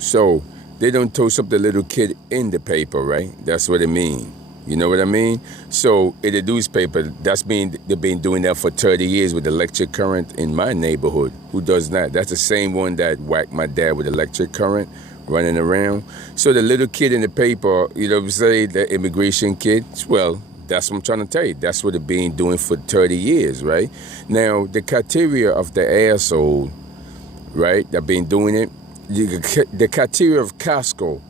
So they don't toast up the little kid in the paper, right? That's what it mean. You know what I mean? So in the newspaper, they've been doing that for 30 years with electric current in my neighborhood. Who does that? That's the same one that whacked my dad with electric current running around. So the little kid in the paper, you know what I'm saying, the immigration kid, well, that's what I'm trying to tell you. That's what they've been doing for 30 years, right? Now, the criteria of the asshole, right, that been doing it, the criteria of Costco,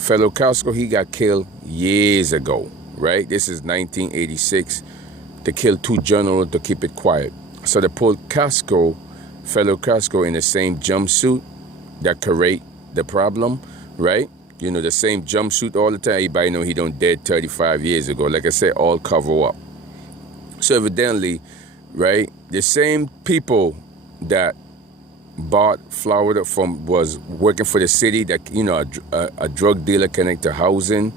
fellow Costco, he got killed years ago, right? This is 1986. They killed two generals to keep it quiet. So they pulled fellow Costco in the same jumpsuit that create the problem, right? You know, the same jumpsuit all the time. Everybody know he don't dead 35 years ago. Like I said, all cover up. So evidently, right, the same people that bought Florida was working for the city, that, you know, a drug dealer connected to housing,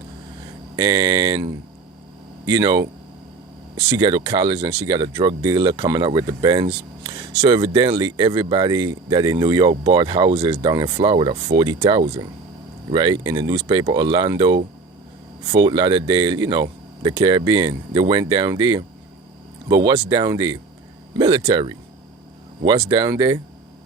and, you know, she got to college and she got a drug dealer coming up with the Benz. So evidently everybody that in New York bought houses down in Florida, 40,000, right? In the newspaper, Orlando, Fort Lauderdale, you know, the Caribbean, they went down there. But what's down there? Military. What's down there?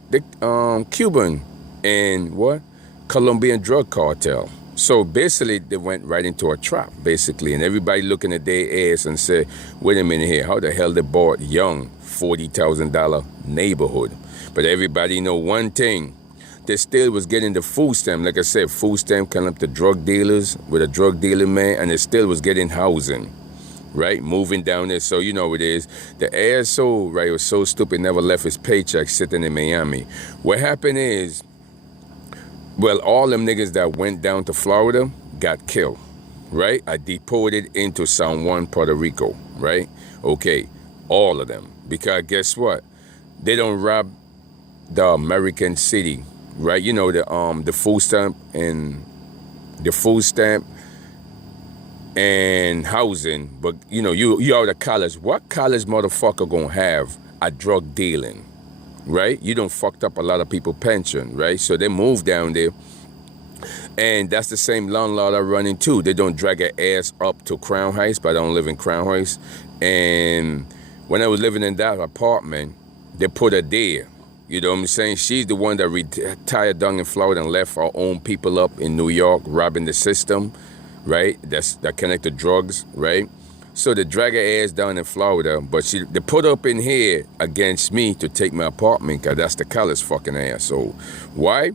The Cuban and what? Colombian drug cartel. So basically they went right into a trap, basically, and everybody looking at their ass and said, wait a minute here, how the hell they bought young $40,000 neighborhood? But everybody know one thing, they still was getting the food stamp. Like I said, food stamp coming up to drug dealers with a drug dealer man, and they still was getting housing, right? Moving down there. So you know what it is. The asshole, right, was so stupid, never left his paycheck sitting in Miami. What happened is, well, all them niggas that went down to Florida got killed, right? I deported into San Juan, Puerto Rico, right? Okay, all of them. Because guess what? They don't rob the American city, right? You know, the food stamp and housing, but you know, you out of college. What college motherfucker gonna have a drug dealing? Right? You don't fucked up a lot of people pension, right? So they moved down there, and that's the same landlord I run into. They don't drag her ass up to Crown Heights, but I don't live in Crown Heights. And when I was living in that apartment, they put her there. You know what I'm saying? She's the one that retired down in Florida and left our own people up in New York, robbing the system, right? That connected drugs, right? So they drag her ass down in Florida, but they put up in here against me to take my apartment, because that's the college fucking asshole. Why?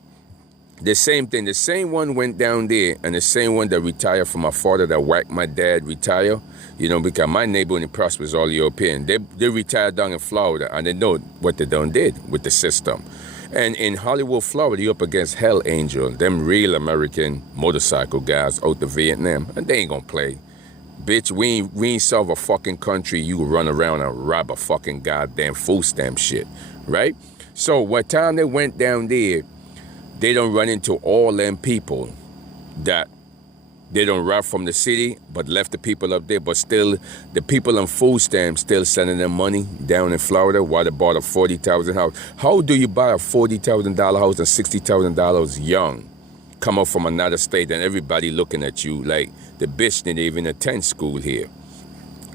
The same thing. The same one went down there, and the same one that retired from my father that whacked my dad retire, you know, because my neighbor in the Prosper is all European. They retired down in Florida, and they know what they done did with the system. And in Hollywood, Florida, you're up against Hell Angel, them real American motorcycle guys out to Vietnam, and they ain't gonna play. Bitch, we ain't serve a fucking country you run around and rob a fucking goddamn food stamp shit, right? So what time they went down there, they don't run into all them people that they don't rob from the city, but left the people up there, but still the people on food stamps still sending them money down in Florida while they bought a $40,000 house. How do you buy a $40,000 house and $60,000 young? Come up from another state and everybody looking at you like the bitch didn't even attend school here.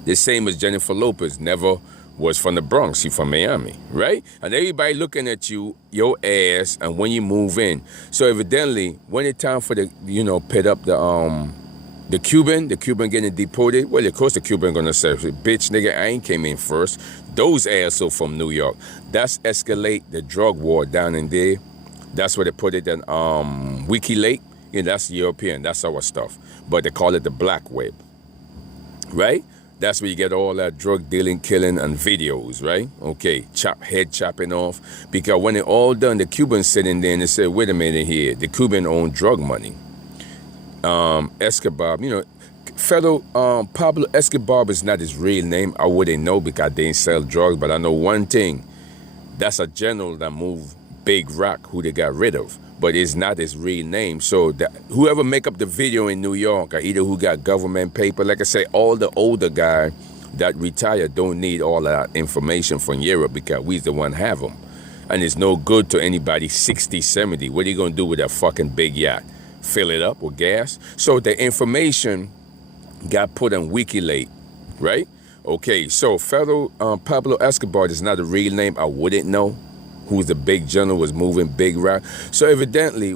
The same as Jennifer Lopez, never was from the Bronx, she from Miami, right? And everybody looking at you, your ass, and when you move in. So evidently, when it's time for the, you know, pit up the Cuban getting deported, well, of course the Cuban gonna say, bitch, nigga, I ain't came in first. Those assholes from New York. That's escalate the drug war down in there. That's where they put it in WikiLake. You know, that's European, that's our stuff. But they call it the black web, right? That's where you get all that drug dealing, killing, and videos, right? Okay, head chopping off. Because when it all done, the Cubans sitting there and they say, wait a minute here, the Cuban own drug money. Escobar, you know, fellow Pablo Escobar is not his real name. I wouldn't know because they didn't sell drugs, but I know one thing. That's a general that moved Big Rock, who they got rid of, but it's not his real name. So whoever make up the video in New York, or either who got government paper, like I say, all the older guy that retired don't need all that information from Europe because we the one have them. and it's no good to anybody 60, 70. What are you going to do with that fucking big yacht? Fill it up with gas? So the information got put on WikiLeaks, right? Okay, so Pablo Escobar is not a real name. I wouldn't know who's the big general was moving big rock. So evidently,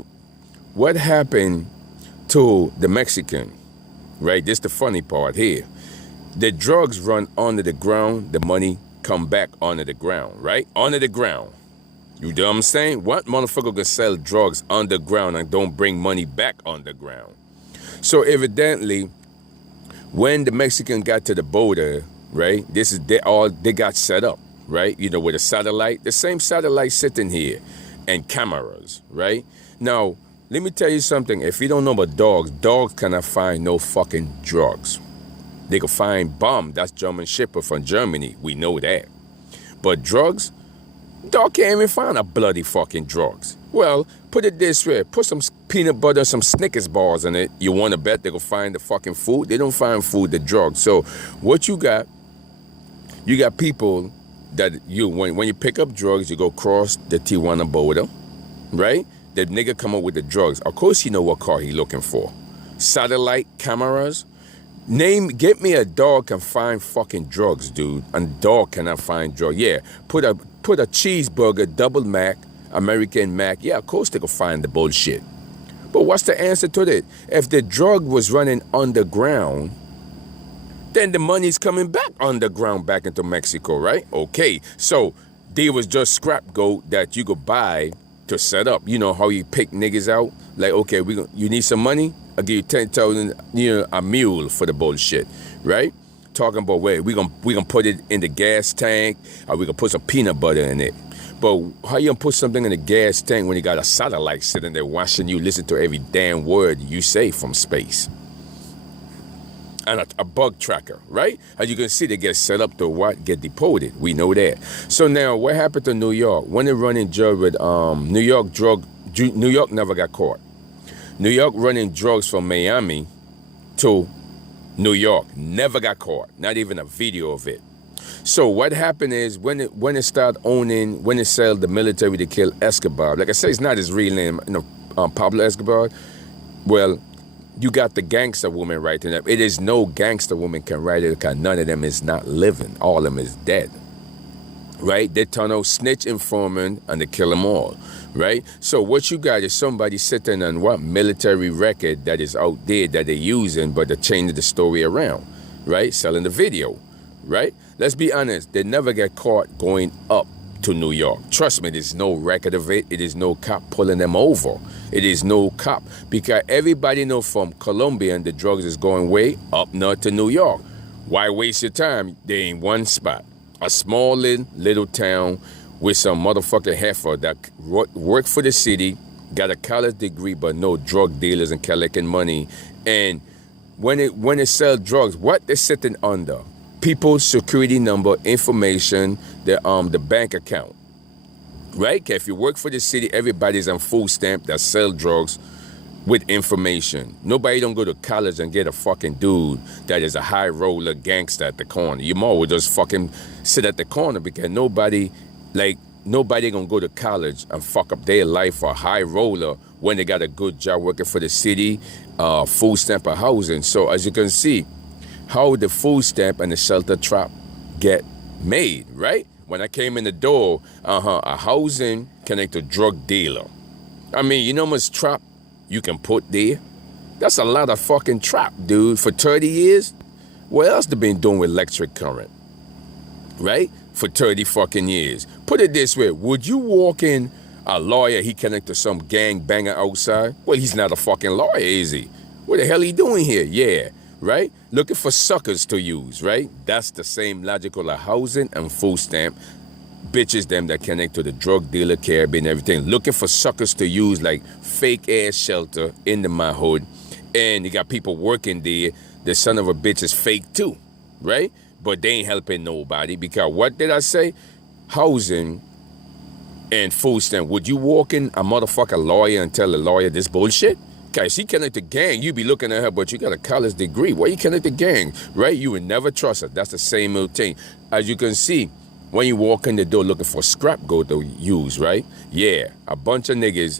what happened to the Mexican, right? This is the funny part here. The drugs run under the ground, the money come back under the ground, right? Under the ground. You know what I'm saying? What motherfucker can sell drugs underground and don't bring money back underground? So evidently, when the Mexican got to the border, right? They got set up, right? You know, with a satellite, the same satellite sitting here, and cameras, right? Now, let me tell you something. If you don't know about dogs cannot find no fucking drugs. They can find bomb. That's German Shepherd from Germany. We know that. But drugs, dog can't even find a bloody fucking drugs. Well, put it this way. Put some peanut butter, some Snickers bars in it. You want to bet they can find the fucking food? They don't find food, the drugs. So what you got people that when you pick up drugs, you go cross the Tijuana border, right? The nigga come up with the drugs. Of course you know what car he looking for. Satellite cameras. Get me a dog can find fucking drugs, dude. And dog cannot find drugs. Yeah, put a cheeseburger, double Mac, American Mac. Yeah, of course they can find the bullshit. But what's the answer to that? If the drug was running underground, then the money's coming back underground back into Mexico, right? Okay, so there was just scrap goat that you could buy to set up. You know how you pick niggas out? Like, okay, you need some money? I'll give you 10,000, a mule for the bullshit, right? Talking about where we gonna put it in the gas tank, or we gonna put some peanut butter in it. But how you gonna put something in the gas tank when you got a satellite sitting there watching you listen to every damn word you say from space? And a bug tracker, right? As you can see, they get set up to get deported. We know that. So now, what happened to New York? When they running drug with New York never got caught. New York running drugs from Miami to New York never got caught. Not even a video of it. So what happened is when it sell the military to kill Escobar. Like I say, it's not his real name, Pablo Escobar. Well, you got the gangster woman writing up. It is no gangster woman can write it because none of them is not living. All of them is dead. Right? They turn out snitch informant and they kill them all. Right? So what you got is somebody sitting on what military record that is out there that they're using, but they're changing the story around. Right? Selling the video. Right? Let's be honest. They never get caught going up to New York. Trust me, there's no record of it. It is no cop pulling them over. It is no cop. Because everybody know from Colombia and the drugs is going way up north to New York. Why waste your time? They in one spot. A small little town with some motherfucking heifer that work for the city, got a college degree, but no drug dealers and collecting money. And when it sell drugs, what they're sitting under? People's security number, information, the bank account. Right? Okay, if you work for the city, everybody's on food stamp that sell drugs with information. Nobody don't go to college and get a fucking dude that is a high roller gangster at the corner. You more will just fucking sit at the corner because nobody gonna go to college and fuck up their life for a high roller when they got a good job working for the city, food stamp or housing. So as you can see, how the food stamp and the shelter trap get made, right? When I came in the door, a housing connect to drug dealer. I mean, you know how much trap you can put there? That's a lot of fucking trap, dude. For 30 years? What else they been doing with electric current? Right? For 30 fucking years. Put it this way, would you walk in a lawyer, he connect to some gang banger outside? Well, he's not a fucking lawyer, is he? What the hell he doing here? Yeah. Right? Looking for suckers to use, right? That's the same logical of housing and food stamp. Bitches them that connect to the drug dealer, Caribbean, everything. Looking for suckers to use like fake ass shelter in my hood. And you got people working there. The son of a bitch is fake too, right? But they ain't helping nobody because what did I say? Housing and food stamp. Would you walk in a motherfucker lawyer and tell a lawyer this bullshit? Okay, she connect to gang, you be looking at her, but you got a college degree. Why you connect to gang, right? You would never trust her. That's the same old thing. As you can see, when you walk in the door looking for scrap gold to use, right? Yeah, a bunch of niggas